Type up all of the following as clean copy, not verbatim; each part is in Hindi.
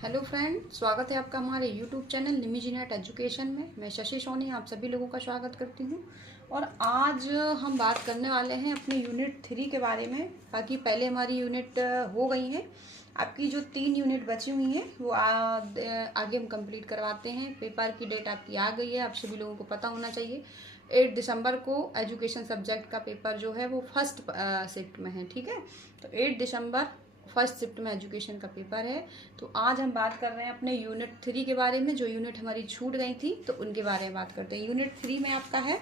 हेलो फ्रेंड, स्वागत है आपका हमारे यूट्यूब चैनल निमिजी नेट एजुकेशन में। मैं शशि सोनी आप सभी लोगों का स्वागत करती हूँ। और आज हम बात करने वाले हैं अपने यूनिट 3 के बारे में। बाकी पहले हमारी यूनिट हो गई है, आपकी जो 3 यूनिट बची हुई हैं वो आगे हम कंप्लीट करवाते हैं। पेपर की डेट आपकी आ गई है, आप सभी लोगों को पता होना चाहिए। 8 दिसंबर को एजुकेशन सब्जेक्ट का पेपर जो है वो फर्स्ट शिफ्ट में है। ठीक है, तो 8 दिसंबर फर्स्ट शिफ्ट में एजुकेशन का पेपर है। तो आज हम बात कर रहे हैं अपने यूनिट 3 के बारे में। जो यूनिट हमारी छूट गई थी तो उनके बारे में बात करते हैं। यूनिट 3 में आपका है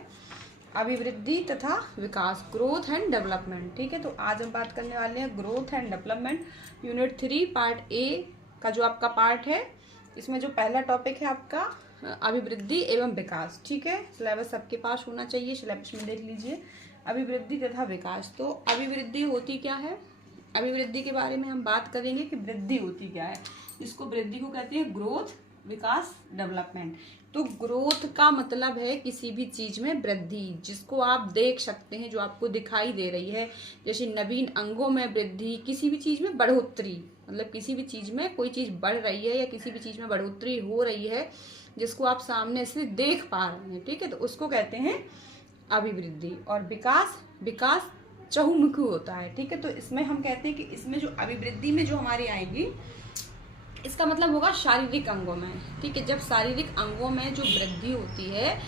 अभिवृद्धि तथा विकास, ग्रोथ एंड डेवलपमेंट। ठीक है, तो आज हम बात करने वाले हैं growth and development, unit 3 part A का जो आपका पार्ट है। इसमें जो पहला टॉपिक है आपका अभिवृद्धि एवं विकास। ठीक है, सिलेबस सबके पास होना चाहिए, सिलेबस में देख लीजिए अभिवृद्धि तथा विकास। तो अभिवृद्धि होती क्या है, अभिवृद्धि के बारे में हम बात करेंगे कि वृद्धि होती क्या है। इसको वृद्धि को कहते हैं ग्रोथ, विकास, डेवलपमेंट। तो ग्रोथ का मतलब है किसी भी चीज में वृद्धि, जिसको आप देख सकते हैं, जो आपको दिखाई दे रही है। जैसे नवीन अंगों में वृद्धि, किसी भी चीज में बढ़ोतरी, मतलब किसी भी चीज में कोई चीज बढ़ रही है या किसी भी चीज में बढ़ोतरी हो रही है जिसको आप सामने से देख पा रहे हैं। ठीक है, तो उसको कहते हैं अभिवृद्धि। और विकास, विकास चहुमुखी होता है। ठीक है, तो इसमें हम कहते हैं कि इसमें जो अभिवृद्धि में जो हमारी आएगी, इसका मतलब होगा शारीरिक अंगों में। ठीक है, जब शारीरिक अंगों में जो वृद्धि होती है,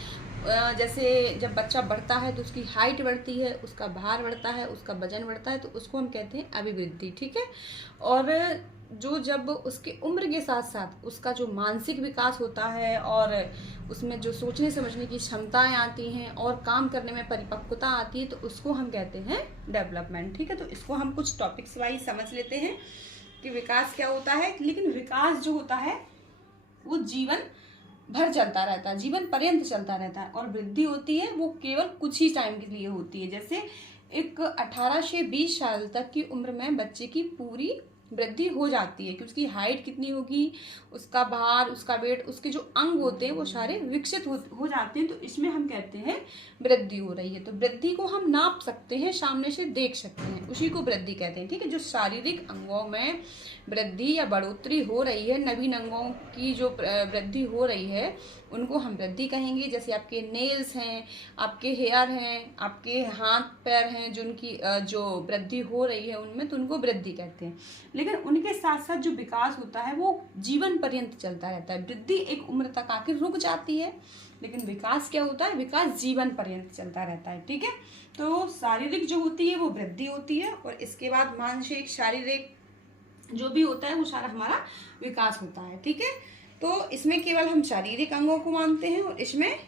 जैसे जब बच्चा बढ़ता है तो उसकी हाइट बढ़ती है, उसका भार बढ़ता है, उसका वजन बढ़ता है, तो उसको हम कहते हैं अभिवृद्धि। ठीक है, और जो जब उसकी उम्र के साथ साथ उसका जो मानसिक विकास होता है और उसमें जो सोचने समझने की क्षमताएं आती हैं और काम करने में परिपक्वता आती है, तो उसको हम कहते हैं डेवलपमेंट। ठीक है, तो इसको हम कुछ टॉपिक्स वाइज समझ लेते हैं कि विकास क्या होता है। लेकिन विकास जो होता है वो जीवन भर चलता रहता है, जीवन पर्यंत चलता रहता है। और वृद्धि होती है वो केवल कुछ ही टाइम के लिए होती है। जैसे एक 18 से 20 साल तक की उम्र में बच्चे की पूरी वृद्धि हो जाती है कि उसकी हाइट कितनी होगी, उसका भार, उसका वेट, उसके जो अंग होते हैं वो सारे विकसित हो जाते हैं। तो इसमें हम कहते हैं वृद्धि हो रही है। तो वृद्धि को हम नाप सकते हैं, सामने से देख सकते हैं, उसी को वृद्धि कहते हैं। ठीक है, जो शारीरिक अंगों में वृद्धि या बढ़ोतरी हो रही है, नवीन अंगों की जो वृद्धि हो रही है, उनको हम वृद्धि कहेंगे। जैसे आपके नेल्स हैं, आपके हेयर हैं, आपके हाथ पैर हैं, जिनकी जो वृद्धि हो रही है उनमें, तो उनको वृद्धि कहते हैं। लेकिन उनके साथ साथ जो विकास होता है वो जीवन पर्यंत चलता रहता है। वृद्धि एक उम्र तक आकर रुक जाती है, लेकिन विकास क्या होता है, विकास जीवन पर्यंत चलता रहता है। ठीक है, तो शारीरिक जो होती है वो वृद्धि होती है, और इसके बाद मानसिक, शारीरिक जो भी होता है वो सारा हमारा विकास होता है। ठीक है, तो इसमें केवल हम शारीरिक अंगों को मानते हैं, और इसमें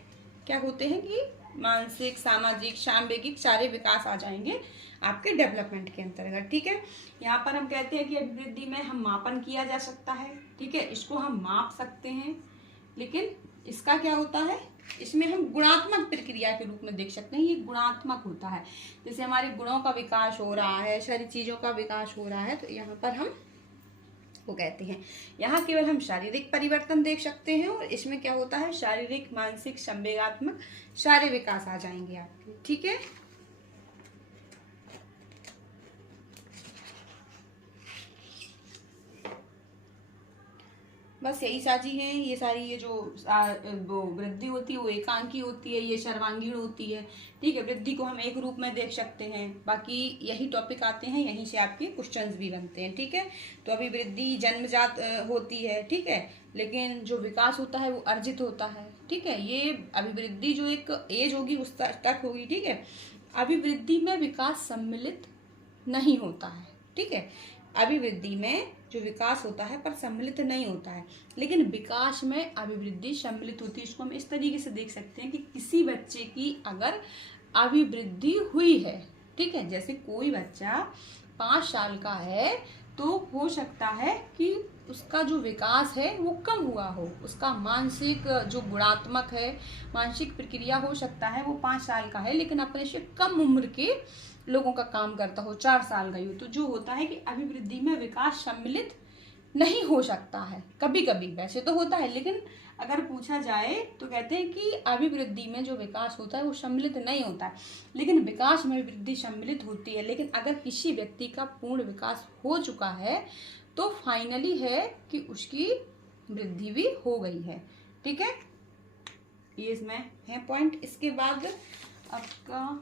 क्या होते हैं कि मानसिक, सामाजिक, सामवेगिक सारे विकास आ जाएंगे आपके डेवलपमेंट के अंतर्गत। ठीक है, यहाँ पर हम कहते हैं कि अभिवृद्धि में हम मापन किया जा सकता है। ठीक है, इसको हम माप सकते हैं, लेकिन इसका क्या होता है, इसमें हम गुणात्मक प्रक्रिया के रूप में देख सकते हैं। ये गुणात्मक होता है, जैसे हमारे गुणों का विकास हो रहा है, सारी चीजों का विकास हो रहा है, तो यहाँ पर हम वो कहते हैं। यहाँ केवल हम शारीरिक परिवर्तन देख सकते हैं, और इसमें क्या होता है, शारीरिक, मानसिक, संवेगात्मक सारे विकास आ जाएंगे आपके। ठीक है, बस यही सारी है। ये सारी ये जो वो वृद्धि होती है वो एकांकी होती है, ये सर्वांगीण होती है। ठीक है, वृद्धि को हम एक रूप में देख सकते हैं। बाकी यही टॉपिक आते हैं, यहीं से आपके क्वेश्चंस भी बनते हैं। ठीक है, तो अभी वृद्धि जन्मजात होती है। ठीक है, लेकिन जो विकास होता है वो अर्जित होता है। ठीक है, ये अभिवृद्धि जो एक एज होगी उस तक होगी। ठीक है, अभिवृद्धि में विकास सम्मिलित नहीं होता है। ठीक है, अभिवृद्धि में जो विकास होता है पर सम्मिलित नहीं होता है, लेकिन विकास में अभिवृद्धि सम्मिलित होती है। इसको हम इस तरीके से देख सकते हैं कि किसी बच्चे की अगर अभिवृद्धि हुई है, ठीक है, जैसे कोई बच्चा 5 साल का है, तो हो सकता है कि उसका जो विकास है वो कम हुआ हो, उसका मानसिक जो गुणात्मक है, मानसिक प्रक्रिया हो सकता है वो 5 साल का है, लेकिन अपने से कम उम्र के लोगों का काम करता हो, 4 साल का ही हो। तो जो होता है कि अभिवृद्धि में विकास सम्मिलित नहीं हो सकता है। कभी कभी वैसे तो होता है, लेकिन अगर पूछा जाए तो कहते हैं कि अभिवृद्धि में जो विकास होता है वो सम्मिलित नहीं होता है, लेकिन विकास में वृद्धि सम्मिलित होती है। लेकिन अगर किसी व्यक्ति का पूर्ण विकास हो चुका है तो फाइनली है कि उसकी वृद्धि भी हो गई है। ठीक है, ये इसमें है पॉइंट। इसके बाद आपका,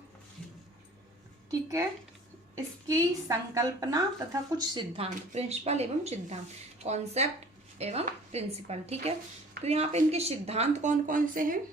ठीक है, इसकी संकल्पना तथा कुछ सिद्धांत, प्रिंसिपल एवं सिद्धांत, कॉन्सेप्ट एवं प्रिंसिपल। ठीक है, तो यहाँ पे इनके सिद्धांत कौन कौन से हैं?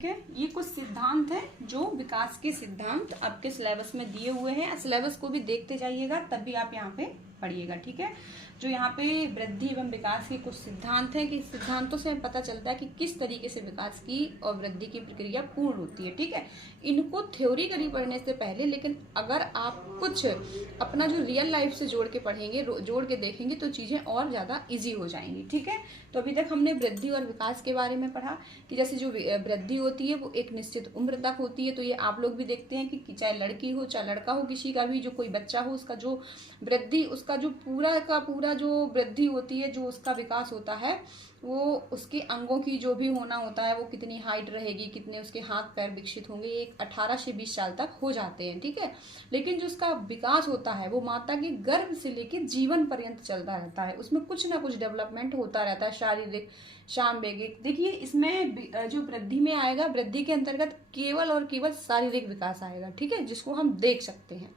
ठीक है, ये कुछ सिद्धांत हैं जो विकास के सिद्धांत आपके सिलेबस में दिए हुए हैं। सिलेबस को भी देखते जाइएगा, तभी आप यहाँ पे पढ़िएगा। ठीक है, जो यहाँ पे वृद्धि एवं विकास के कुछ सिद्धांत हैं कि सिद्धांतों से पता चलता है कि किस तरीके से विकास की और वृद्धि की प्रक्रिया पूर्ण होती है। ठीक है, इनको थ्योरी करी पढ़ने से पहले, लेकिन अगर आप कुछ अपना जो रियल लाइफ से जोड़ के पढ़ेंगे, जोड़ के देखेंगे, तो चीज़ें और ज़्यादा ईजी हो जाएंगी। ठीक है, तो अभी तक हमने वृद्धि और विकास के बारे में पढ़ा कि जैसे जो वृद्धि होती है वो एक निश्चित उम्र तक होती है। तो ये आप लोग भी देखते हैं कि चाहे लड़की हो चाहे लड़का हो, किसी का भी जो कोई बच्चा हो, उसका जो वृद्धि, उसका जो पूरा का पूरा जो वृद्धि होती है, जो उसका विकास होता है, वो उसके अंगों की जो भी होना होता है, वो कितनी हाइट रहेगी, कितने उसके हाथ पैर विकसित होंगे, एक 18 से 20 साल तक हो जाते हैं। ठीक है, लेकिन जो उसका विकास होता है वो माता के गर्भ से लेकर जीवन पर्यंत चलता रहता है। उसमें कुछ ना कुछ डेवलपमेंट होता रहता है, शारीरिक, सामवेगिक। देखिए, इसमें जो वृद्धि में आएगा, वृद्धि के अंतर्गत केवल और केवल शारीरिक विकास आएगा। ठीक है, जिसको हम देख सकते हैं।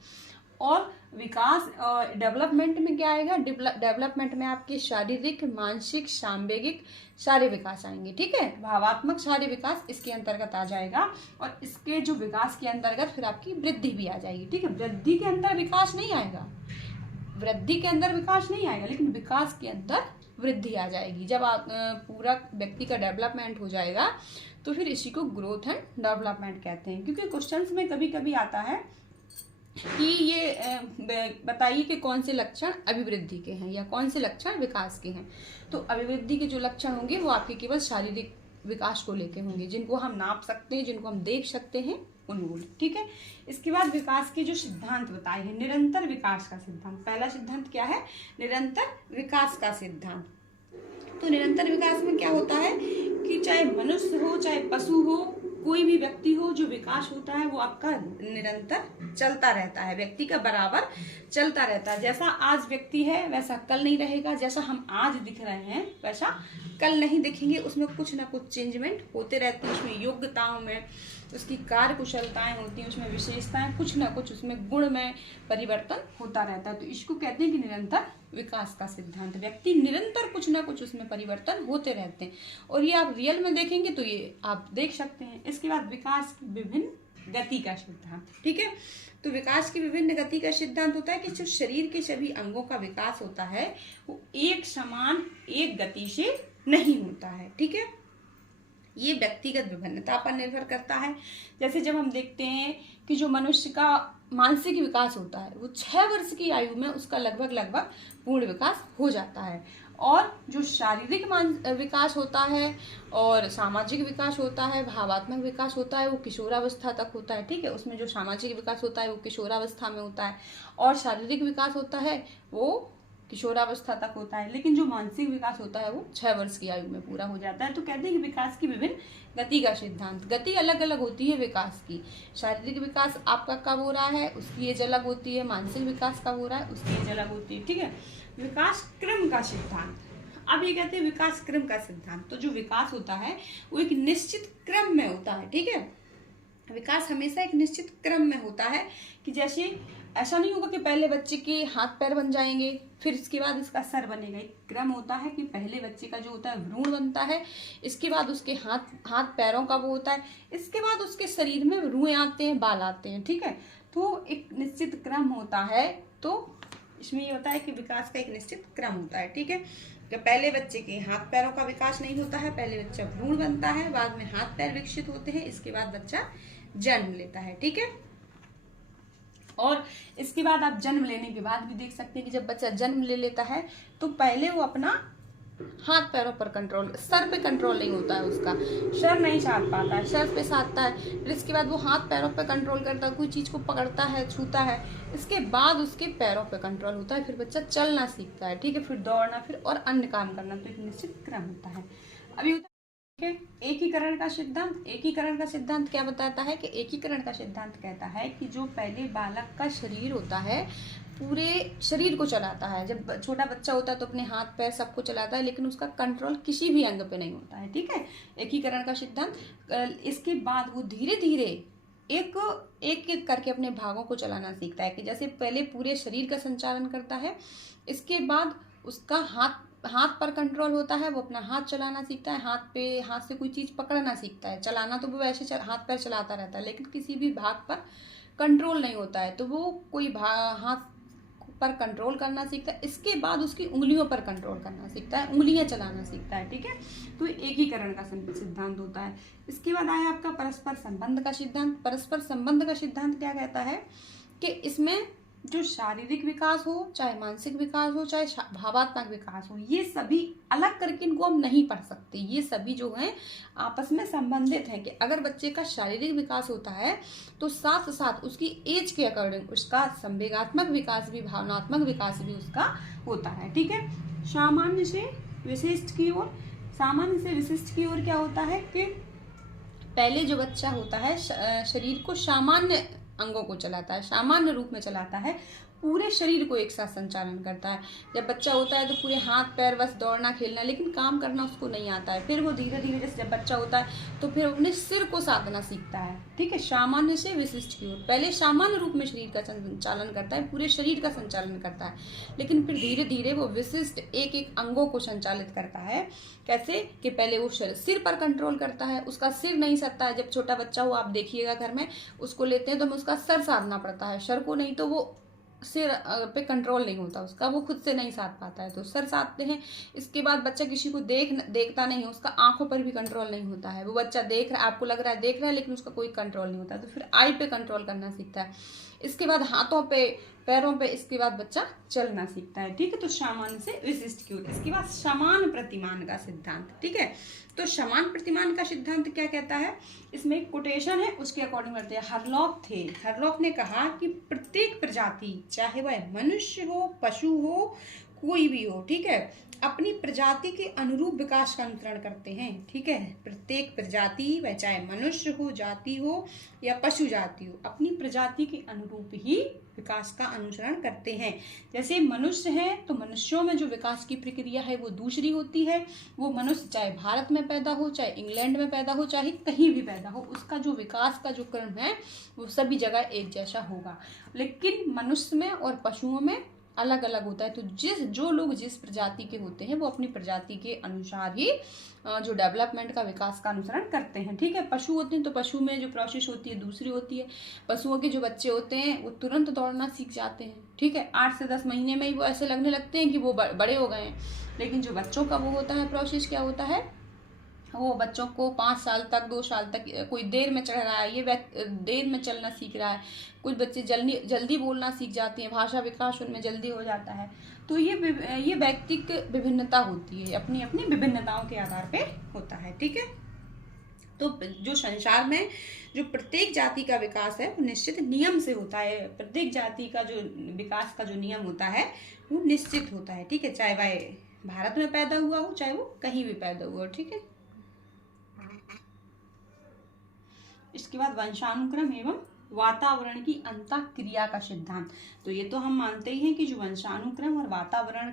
और विकास डेवलपमेंट में क्या आएगा? डेवलपमेंट में आपके शारीरिक, मानसिक, सामवेगिक सारे विकास आएंगे। ठीक है, भावात्मक सारे विकास इसके अंतर्गत आ जाएगा। और इसके जो विकास के अंतर्गत फिर आपकी वृद्धि भी आ जाएगी। ठीक है, वृद्धि के अंदर विकास नहीं आएगा, वृद्धि के अंदर विकास नहीं आएगा, लेकिन विकास के अंदर वृद्धि आ जाएगी। जब आप पूरा व्यक्ति का डेवलपमेंट हो जाएगा तो फिर इसी को ग्रोथ एंड डेवलपमेंट कहते हैं। क्योंकि क्वेश्चंस में कभी कभी आता है कि ये बताइए कि कौन से लक्षण अभिवृद्धि के हैं या कौन से लक्षण विकास के हैं। तो अभिवृद्धि के जो लक्षण होंगे वो आपके केवल शारीरिक विकास को लेके होंगे, जिनको हम नाप सकते हैं, जिनको हम देख सकते हैं, उनको। ठीक है, इसके बाद विकास के जो सिद्धांत बताए हैं, निरंतर विकास का सिद्धांत। पहला सिद्धांत क्या है? निरंतर विकास का सिद्धांत। तो निरंतर विकास में क्या होता है कि चाहे मनुष्य हो चाहे पशु हो, कोई भी व्यक्ति हो, जो विकास होता है वो आपका निरंतर चलता रहता है, व्यक्ति का बराबर चलता रहता है। जैसा आज व्यक्ति है वैसा कल नहीं रहेगा, जैसा हम आज दिख रहे हैं वैसा कल नहीं दिखेंगे। उसमें कुछ ना कुछ चेंजमेंट होते रहते हैं, उसमें योग्यताओं में उसकी कार्य कुशलताएं होती हैं, उसमें विशेषताएं, कुछ ना कुछ उसमें गुण में परिवर्तन होता रहता है। तो इसको कहते हैं कि निरंतर विकास का सिद्धांत। व्यक्ति निरंतर कुछ ना कुछ उसमें परिवर्तन होते रहते हैं, और ये आप रियल में देखेंगे तो ये आप देख सकते हैं। इसके बाद विकास की विभिन्न गति का सिद्धांत। ठीक है, तो विकास की विभिन्न गति का सिद्धांत होता है कि जो शरीर के सभी अंगों का विकास होता है वो एक समान एक गति से नहीं होता है। ठीक है, ये व्यक्तिगत विभिन्नता पर निर्भर करता है। जैसे जब हम देखते हैं कि जो मनुष्य का मानसिक विकास होता है वो 6 वर्ष की आयु में उसका लगभग पूर्ण विकास हो जाता है, और जो शारीरिक विकास होता है और सामाजिक विकास होता है, भावात्मक विकास होता है, वो किशोरावस्था तक होता है। ठीक है, उसमें जो सामाजिक विकास होता है वो किशोरावस्था में होता है, और शारीरिक विकास होता है वो किशोरावस्था तक होता है, लेकिन जो मानसिक विकास होता है वो 6 वर्ष की आयु में पूरा हो जाता है। तो कहते हैं कि विकास की विभिन्न गति का सिद्धांत। गति अलग अलग होती है विकास की। शारीरिक विकास आपका कब हो रहा है उसकी एज अलग होती है, मानसिक विकास कब हो रहा है उसकी एज अलग होती है। ठीक है, विकास क्रम का सिद्धांत। अब ये कहते हैं विकास क्रम का सिद्धांत। तो जो विकास होता है वो एक निश्चित क्रम में होता है। ठीक है, विकास हमेशा एक निश्चित क्रम में होता है कि जैसे ऐसा नहीं होगा कि पहले बच्चे के हाथ पैर बन जाएंगे फिर इसके बाद इसका सर बनेगा। एक क्रम होता है कि पहले बच्चे का जो होता है भ्रूण बनता है, इसके बाद उसके हाथ पैरों का वो होता है, इसके बाद उसके शरीर में रुएं आते हैं, बाल आते हैं। ठीक है, तो एक निश्चित क्रम होता है। तो इसमें ये होता है कि विकास का एक निश्चित क्रम होता है। ठीक है, तो पहले बच्चे के हाथ पैरों का विकास नहीं होता है, पहले बच्चा भ्रूण बनता है, बाद में हाथ पैर विकसित होते हैं, इसके बाद बच्चा जन्म लेता है। ठीक है, और इसके बाद आप जन्म लेने के बाद भी देख सकते हैं कि जब बच्चा जन्म ले लेता है तो पहले वो अपना हाथ पैरों पर कंट्रोल, सर पे कंट्रोल नहीं होता है, उसका सर नहीं साध पाता है, सर पे साधता है। फिर इसके बाद वो हाथ पैरों पे कंट्रोल करता है, कोई चीज़ को पकड़ता है, छूता है, इसके बाद उसके पैरों पे कंट्रोल होता है, फिर बच्चा चलना सीखता है। ठीक है, फिर दौड़ना, फिर और अन्य काम करना। तो एक निश्चित क्रम होता है। अभी है। एकीकरण का सिद्धांत क्या बताता है कि एकीकरण का सिद्धांत कहता है कि जो पहले बालक का शरीर होता है पूरे शरीर को चलाता है। जब छोटा बच्चा होता है तो अपने हाथ पैर सबको चलाता है, लेकिन उसका कंट्रोल किसी भी अंग पे नहीं होता है। ठीक है, एकीकरण का सिद्धांत। इसके बाद वो धीरे धीरे एक एक करके अपने भागों को चलाना सीखता है, कि जैसे पहले पूरे शरीर का संचालन करता है, इसके बाद उसका हाथ पर कंट्रोल होता है, वो अपना हाथ चलाना सीखता है, हाथ से कोई चीज पकड़ना सीखता है। चलाना तो वो वैसे हाथ पैर चलाता रहता है, लेकिन किसी भी भाग पर कंट्रोल नहीं होता है, तो वो कोई हाथ पर कंट्रोल करना सीखता है। इसके बाद उसकी उंगलियों पर कंट्रोल करना सीखता है, उंगलियां चलाना सीखता है। ठीक है, तो एकीकरण का सिद्धांत होता है। इसके बाद आया आपका परस्पर संबंध का सिद्धांत। परस्पर संबंध का सिद्धांत क्या कहता है कि इसमें जो शारीरिक विकास हो, चाहे मानसिक विकास हो, चाहे भावात्मक विकास हो, ये सभी अलग करके इनको हम नहीं पढ़ सकते। ये सभी जो हैं आपस में संबंधित हैं, कि अगर बच्चे का शारीरिक विकास होता है तो साथ साथ उसकी एज के अकॉर्डिंग उसका संवेगात्मक विकास भी, भावनात्मक विकास भी उसका होता है। ठीक है, सामान्य से विशिष्ट की ओर क्या होता है कि पहले जो बच्चा होता है शरीर को सामान्य अंगों को चलाता है, सामान्य रूप में चलाता है, पूरे शरीर को एक साथ संचालन करता है। जब बच्चा होता है तो पूरे हाथ पैर बस दौड़ना खेलना, लेकिन काम करना उसको नहीं आता है। फिर वो धीरे धीरे जैसे जब बच्चा होता है तो फिर अपने सिर को साधना सीखता है। ठीक है, सामान्य से विशिष्ट की ओर। पहले सामान्य रूप में शरीर का संचालन करता है, पूरे शरीर का संचालन करता है, लेकिन फिर धीरे धीरे वो विशिष्ट एक एक अंगों को संचालित करता है। कैसे कि पहले वो सिर पर कंट्रोल करता है, उसका सिर नहीं सकता है। जब छोटा बच्चा हो आप देखिएगा घर में उसको लेते हैं तो हमें उसका सर साधना पड़ता है, सर को नहीं तो वो सिर पे कंट्रोल नहीं होता उसका, वो खुद से नहीं साध पाता है, तो सर साधते हैं। इसके बाद बच्चा किसी को देखता नहीं है, उसका आंखों पर भी कंट्रोल नहीं होता है। वो बच्चा देख रहा है, आपको लग रहा है देख रहा है, लेकिन उसका कोई कंट्रोल नहीं होता, तो फिर आई पे कंट्रोल करना सीखता है। इसके बाद हाथों पे, पैरों पे, इसके बाद बच्चा चलना सीखता है। ठीक है, तो सामान्य से विशिष्ट की ओर। इसके बाद समान प्रतिमान का सिद्धांत। ठीक है, तो समान प्रतिमान का सिद्धांत क्या कहता है, इसमें एक कोटेशन है, उसके अकॉर्डिंग करते हैं। हरलॉक ने कहा कि प्रत्येक प्रजाति, चाहे वह मनुष्य हो, पशु हो, कोई भी हो, ठीक है, अपनी प्रजाति के अनुरूप विकास का अनुसरण करते हैं। ठीक है, प्रत्येक प्रजाति, वह चाहे मनुष्य हो, जाति हो या पशु जाति हो, अपनी प्रजाति के अनुरूप ही विकास का अनुसरण करते हैं। जैसे मनुष्य है तो मनुष्यों में जो विकास की प्रक्रिया है वो दूसरी होती है। वो मनुष्य चाहे भारत में पैदा हो, चाहे इंग्लैंड में पैदा हो, चाहे कहीं भी पैदा हो, उसका जो विकास का जो क्रम है वो सभी जगह एक जैसा होगा। लेकिन मनुष्य में और पशुओं में अलग अलग होता है। तो जो लोग जिस प्रजाति के होते हैं वो अपनी प्रजाति के अनुसार ही जो डेवलपमेंट का, विकास का अनुसरण करते हैं। ठीक है, पशु होते हैं तो पशु में जो प्रोसेस होती है दूसरी होती है। पशुओं के जो बच्चे होते हैं वो तुरंत दौड़ना सीख जाते हैं। ठीक है, 8 से 10 महीने में ही वो ऐसे लगने लगते हैं कि वो बड़े हो गए हैं। लेकिन जो बच्चों का वो होता है प्रोसेस, क्या होता है, वो बच्चों को 5 साल तक, 2 साल तक, कोई देर में चढ़ रहा है, ये देर में चलना सीख रहा है। कुछ बच्चे जल्दी बोलना सीख जाते हैं, भाषा विकास उनमें जल्दी हो जाता है। तो ये व्यक्तिक विभिन्नता होती है, अपनी अपनी विभिन्नताओं के आधार पे होता है। ठीक है, तो जो संसार में जो प्रत्येक जाति का विकास है वो निश्चित नियम से होता है। प्रत्येक जाति का जो विकास का जो नियम होता है वो निश्चित होता है। ठीक है, चाहे वह भारत में पैदा हुआ हो, चाहे वो कहीं भी पैदा हुआ हो। ठीक है, इसके बाद वंशानुक्रम एवं वातावरण की अंतःक्रिया का सिद्धांत। तो ये तो हम मानते ही हैं कि जो वंशानुक्रम और वातावरण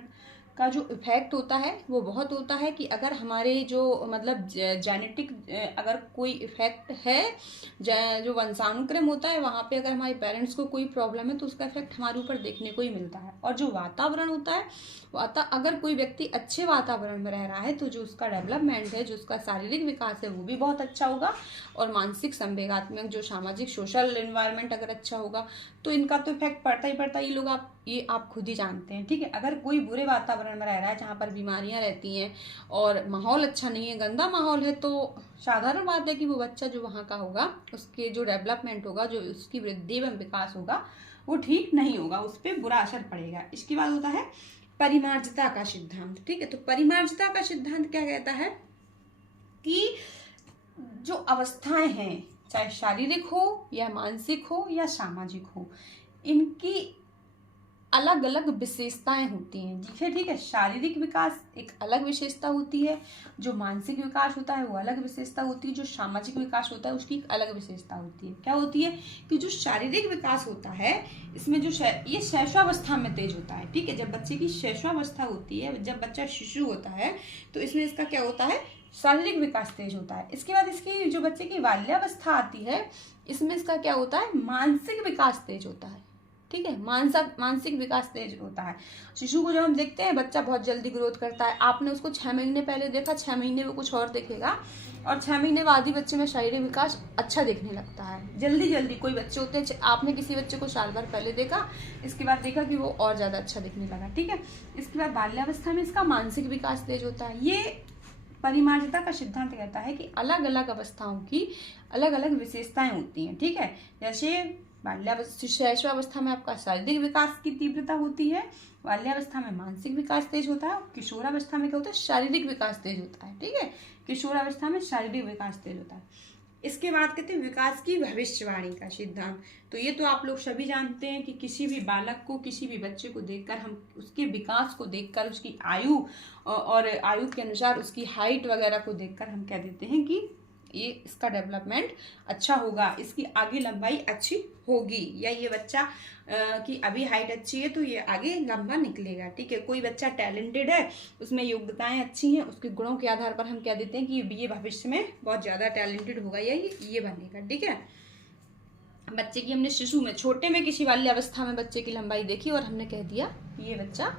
का जो इफेक्ट होता है वो बहुत होता है, कि अगर हमारे जो मतलब जेनेटिक अगर कोई इफेक्ट है, जो वंशानुक्रम होता है वहाँ पे अगर हमारे पेरेंट्स को कोई प्रॉब्लम है तो उसका इफेक्ट हमारे ऊपर देखने को ही मिलता है। और जो वातावरण होता है, अगर कोई व्यक्ति अच्छे वातावरण में रह रहा है तो जो उसका डेवलपमेंट है, जो उसका शारीरिक विकास है वो भी बहुत अच्छा होगा। और मानसिक, संवेगात्मक, जो सामाजिक सोशल एनवायरनमेंट अगर अच्छा होगा तो इनका तो इफेक्ट पड़ता ही पड़ता है। ये आप खुद ही जानते हैं। ठीक है, अगर कोई बुरे वातावरण में रह रहा है जहाँ पर बीमारियां रहती हैं और माहौल अच्छा नहीं है, गंदा माहौल है, तो साधारण बात है कि वो बच्चा जो वहाँ का होगा उसके जो डेवलपमेंट होगा, जो उसकी वृद्धि एवं विकास होगा वो ठीक नहीं होगा, उस पर बुरा असर पड़ेगा। इसके बाद होता है परिमार्जिता का सिद्धांत। ठीक है, तो परिमार्जिता का सिद्धांत क्या कहता है कि जो अवस्थाएं हैं, चाहे शारीरिक हो या मानसिक हो या सामाजिक हो, इनकी अलग अलग विशेषताएं होती हैं। ठीक है, शारीरिक विकास एक अलग विशेषता होती है, जो मानसिक विकास होता है वो अलग विशेषता होती है, जो सामाजिक विकास होता है उसकी एक अलग विशेषता होती है। क्या होती है कि जो शारीरिक विकास होता है इसमें जो ये शैशवावस्था में तेज होता है। ठीक है, जब बच्चे की शैशवावस्था होती है, जब बच्चा शिशु होता है तो इसमें इसका क्या होता है, शारीरिक विकास तेज होता है। इसके बाद इसकी जो बच्चे की बाल्यावस्था आती है इसमें इसका क्या होता है, मानसिक विकास तेज होता है। ठीक है, मानसिक विकास तेज होता है। शिशु को जब हम देखते हैं बच्चा बहुत जल्दी ग्रोथ करता है। आपने उसको 6 महीने पहले देखा, 6 महीने में कुछ और दिखेगा, और 6 महीने बाद ही बच्चे में शारीरिक विकास अच्छा दिखने लगता है। जल्दी कोई बच्चे होते हैं, आपने किसी बच्चे को साल भर पहले देखा, इसके बाद देखा कि वो और ज़्यादा अच्छा दिखने लगा। ठीक है, इसके बाद बाल्यावस्था में इसका मानसिक विकास तेज होता है। ये परिमार्जिता का सिद्धांत कहता है कि अलग अलग अवस्थाओं की अलग अलग विशेषताएं होती हैं। ठीक है, जैसे शैशवावस्था में आपका शारीरिक विकास की तीव्रता होती है, बाल्यावस्था में मानसिक विकास तेज होता है, और किशोरावस्था में क्या होता है, शारीरिक विकास तेज होता है। ठीक है, किशोरावस्था में शारीरिक विकास तेज होता है। इसके बाद कहते हैं विकास की भविष्यवाणी का सिद्धांत। तो ये तो आप लोग सभी जानते हैं कि किसी भी बालक को, किसी भी बच्चे को देखकर हम उसके विकास को देखकर, उसकी आयु और आयु के अनुसार उसकी हाइट वगैरह को देखकर हम कह देते हैं कि ये इसका डेवलपमेंट अच्छा होगा, इसकी आगे लंबाई अच्छी होगी, या ये बच्चा की अभी हाइट अच्छी है तो ये आगे लंबा निकलेगा। ठीक है, कोई बच्चा टैलेंटेड है, उसमें योग्यताएं अच्छी हैं, उसके गुणों के आधार पर हम कह देते हैं कि ये भविष्य में बहुत ज़्यादा टैलेंटेड होगा या ये बनेगा। ठीक है, बच्चे की हमने शिशु में, छोटे में किसी बाल्यावस्था में बच्चे की लंबाई देखी और हमने कह दिया ये बच्चा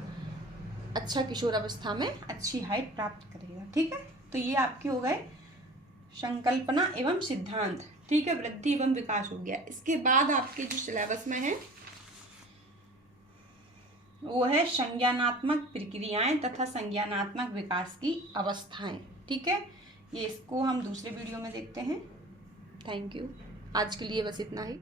अच्छा किशोरावस्था में अच्छी हाइट प्राप्त करेगा। ठीक है, तो ये आपके हो गए संकल्पना एवं सिद्धांत। ठीक है, वृद्धि एवं विकास हो गया। इसके बाद आपके जो सिलेबस में है वो है संज्ञानात्मक प्रक्रियाएं तथा संज्ञानात्मक विकास की अवस्थाएं। ठीक है, ये इसको हम दूसरे वीडियो में देखते हैं। थैंक यू, आज के लिए बस इतना ही।